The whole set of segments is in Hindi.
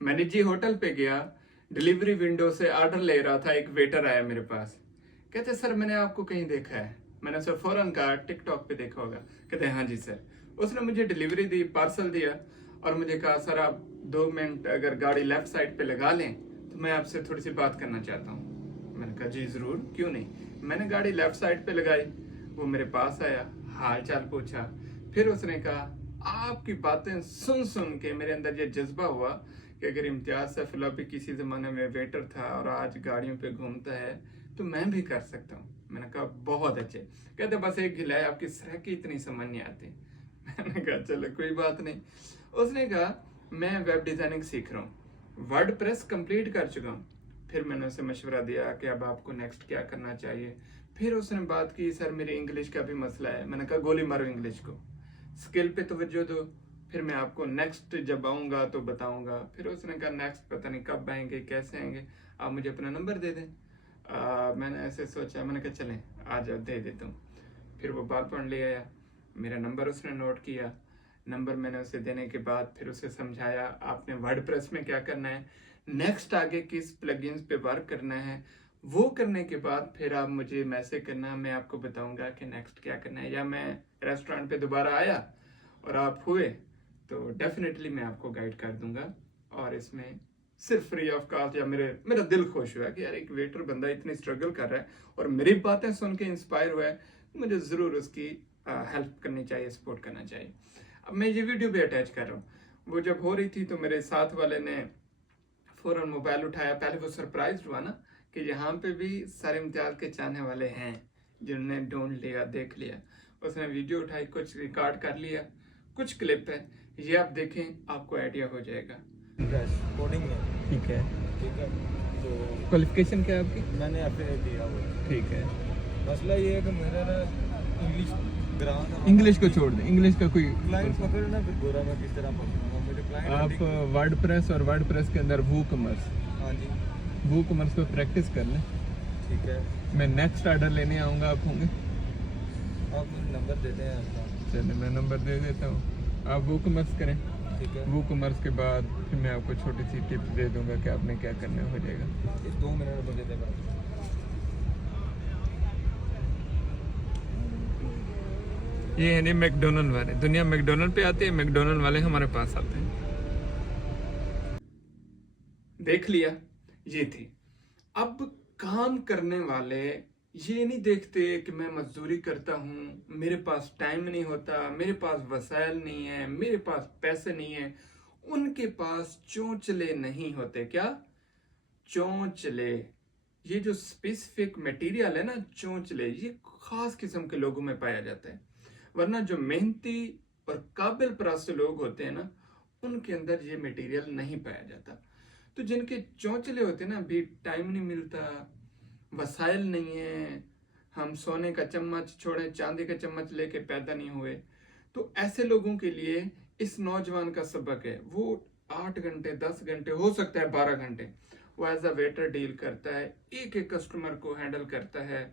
मैंने जी होटल पे गया, डिलीवरी विंडो से ऑर्डर ले रहा था, एक वेटर आया मेरे पास। कहते सर मैंने आपको कहीं देखा है। मैंने सर फौरन कहा टिकटॉक पे देखा होगा। कहते हाँ जी सर। उसने मुझे डिलीवरी दी, पार्सल दिया और मुझे कहा सर आप 2 मिनट अगर गाड़ी लेफ्ट साइड पे लगा लें तो मैं आपसे थोड़ी सी बात करना चाहता हूँ। मैंने कहा जी जरूर, क्यों नहीं। मैंने गाड़ी लेफ्ट साइड पे लगाई, वो मेरे पास आया, हाल चाल पूछा। फिर उसने कहा, आपकी बातें सुन सुन के मेरे अंदर ये जज्बा हुआ कि अगर इम्तियाज सैफुल्लाह भी किसी ज़माने में वेटर था और आज गाड़ियों पे घूमता है तो मैं भी कर सकता हूँ। मैंने कहा बहुत अच्छे। कहते बस एक गिला है, आपकी सराह की इतनी समझ नहीं आती। मैंने कहा चलो कोई बात नहीं। उसने कहा मैं वेब डिज़ाइनिंग सीख रहा हूँ, वर्ड प्रेस कंप्लीट कर चुका हूँ। फिर मैंने उसे मशवरा दिया कि अब आपको नेक्स्ट क्या करना चाहिए। फिर उसने बात की सर मेरे इंग्लिश का भी मसला है। मैंने कहा गोली मारो इंग्लिश को, स्किल पे तवज्जो दो, फिर मैं आपको नेक्स्ट जब आऊँगा तो बताऊँगा। फिर उसने कहा नेक्स्ट पता नहीं कब आएंगे कैसे आएंगे, आप मुझे अपना नंबर दे दें। मैंने ऐसे सोचा, मैंने कहा चलें आ जाओ दे देता हूँ। फिर वो बात पढ़ ले आया, मेरा नंबर उसने नोट किया। नंबर मैंने उसे देने के बाद फिर उसे समझाया आपने वर्डप्रेस में क्या करना है, नेक्स्ट आगे किस प्लगइन्स पे वर्क करना है। वो करने के बाद फिर आप मुझे मैसेज करना, मैं आपको बताऊंगा कि नेक्स्ट क्या करना है। या मैं रेस्टोरेंट पे दोबारा आया और आप हुए तो डेफिनेटली मैं आपको गाइड कर दूंगा। और इसमें सिर्फ फ्री ऑफ कॉस्ट, या मेरा दिल खुश हुआ कि यार एक वेटर बंदा इतनी स्ट्रगल कर रहा है और मेरी बातें सुन के इंस्पायर हुआ है, मुझे ज़रूर उसकी हेल्प करनी चाहिए, सपोर्ट करना चाहिए। अब मैं ये वीडियो भी अटैच कर रहा हूँ। वो जब हो रही थी तो मेरे साथ वाले ने फ़ौरन मोबाइल उठाया। पहले वो सरप्राइज हुआ ना कि यहाँ पे भी सर इम्तियाज़ के चाहने वाले हैं जिन्होंने ढूंढ लिया, देख लिया। उसने वीडियो उठाई, कुछ रिकॉर्ड कर लिया, कुछ क्लिप है, ये आप देखें आपको आइडिया हो जाएगा। कोडिंग में ठीक है। ठीक है, तो क्वालिफिकेशन क्या है आपकी? मैंने एफए दिया हुआ है। ठीक है। मसला ये है कि मेरा ना इंग्लिश ग्राम इंग्लिश को छोड़ दें, इंग्लिश का कोई क्लाइंट पकड़ना फिर गोरा मैं किस तरह पकड़ूंगा मेरे क्लाइंट आप वर्डप्रेस और वर्डप्रेस के अंदर वो कॉमर्स, हाँ जी वो कॉमर्स को प्रैक्टिस कर लें। ठीक है, मैं नेक्स्ट ऑर्डर लेने आऊँगा, आप होंगे? आप मुझे नंबर देते हैं आपका। चलिए मैं नंबर दे देता हूँ, आप वो कॉमर्स करें। ठीक है, वो कॉमर्स के बाद फिर मैं आपको छोटी सी टिप्स दे दूंगा कि आपने क्या करना हो जाएगा। ये 2 मिनट मुझे देगा। ये है नहीं मैकडोनल्ड वाले, दुनिया मैकडोनल्ड पे आती है, मैकडोनल्ड वाले हमारे पास आते हैं। देख लिया, ये थी। अब काम करने वाले ये नहीं देखते कि मैं मजदूरी करता हूँ, मेरे पास टाइम नहीं होता, मेरे पास वसाइल नहीं है, मेरे पास पैसे नहीं है। उनके पास चोंचले नहीं होते। क्या? चोंचले। ये जो स्पेसिफिक मटेरियल है ना चोंचले, ये खास किस्म के लोगों में पाया जाता है। वरना जो मेहनती और काबिल परस्त लोग होते हैं ना, उनके अंदर ये मटेरियल नहीं पाया जाता। तो जिनके चौंचले होते हैं ना, भी टाइम नहीं मिलता, वसाइल नहीं है, हम सोने का चम्मच छोड़े चांदी का चम्मच लेके पैदा नहीं हुए, तो ऐसे लोगों के लिए इस नौजवान का सबक है। वो 8 घंटे 10 घंटे हो सकता है 12 घंटे वो एज अ वेटर डील करता है, एक एक कस्टमर को हैंडल करता है।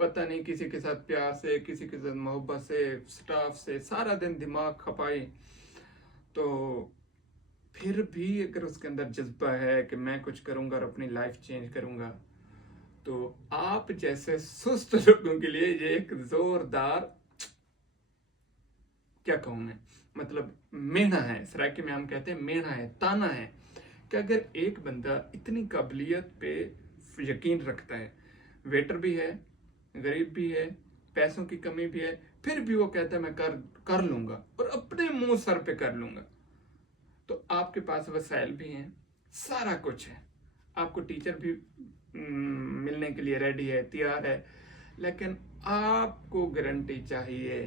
पता नहीं किसी के साथ प्यार से, किसी के साथ मोहब्बत से, स्टाफ से सारा दिन दिमाग खपाए। तो फिर भी अगर उसके अंदर जज्बा है कि मैं कुछ करूंगा और अपनी लाइफ चेंज करूंगा, तो आप जैसे सुस्त लोगों के लिए ये एक जोरदार, क्या कहूं मैं, मतलब मेहना है। सराइकी में हम कहते हैं मेहना है, ताना है कि अगर एक बंदा इतनी काबिलियत पे यकीन रखता है, वेटर भी है, गरीब भी है, पैसों की कमी भी है, फिर भी वो कहता है मैं कर लूंगा और अपने मुंह सर पे कर लूंगा, तो आपके पास वसाइल भी हैं, सारा कुछ है, आपको टीचर भी मिलने के लिए रेडी है, तैयार है। लेकिन आपको गारंटी चाहिए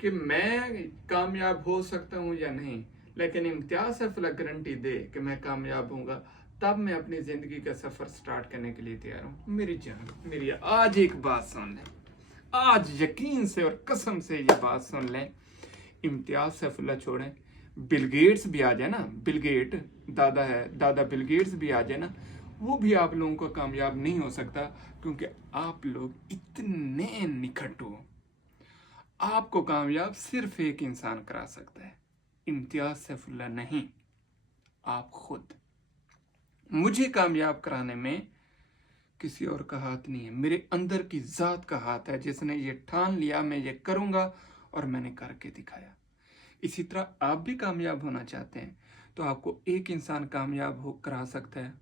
कि मैं कामयाब हो सकता हूं या नहीं। लेकिन इम्तियाज सैफुल्लाह गारंटी दे कि मैं कामयाब होऊंगा, तब मैं अपनी जिंदगी का सफर स्टार्ट करने के लिए तैयार हूं। मेरी जान, मेरी आज एक बात सुन लें, आज यकीन से और कसम से ये बात सुन लें, इम्तियाज सैफुल्लाह छोड़ें, बिल गेट्स भी आ जाए ना, बिल गेट दादा है, दादा बिल गेट्स भी आ जाए ना, वो भी आप लोगों को कामयाब नहीं हो सकता, क्योंकि आप लोग इतने निकट हो। आपको कामयाब सिर्फ एक इंसान करा सकता है, इम्तियाज सैफुल्लाह नहीं। आप खुद। मुझे कामयाब कराने में किसी और का हाथ नहीं है, मेरे अंदर की जात का हाथ है, जिसने ये ठान लिया मैं ये करूंगा और मैंने करके दिखाया। इसी तरह आप भी कामयाब होना चाहते हैं तो आपको एक इंसान कामयाब हो करा सकता है,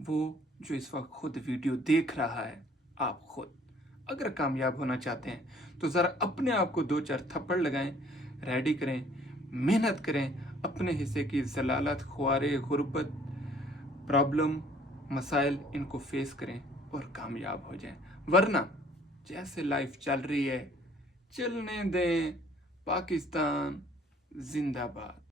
वो जो इस वक्त खुद वीडियो देख रहा है, आप खुद। अगर कामयाब होना चाहते हैं तो ज़रा अपने आप को 2-4 थप्पड़ लगाएं, रेडी करें, मेहनत करें, अपने हिस्से की जलालत, ख्वारे, गुर्बत, प्रॉब्लम, मसाइल, इनको फेस करें और कामयाब हो जाएं। वरना जैसे लाइफ चल रही है चलने दें। पाकिस्तान जिंदाबाद।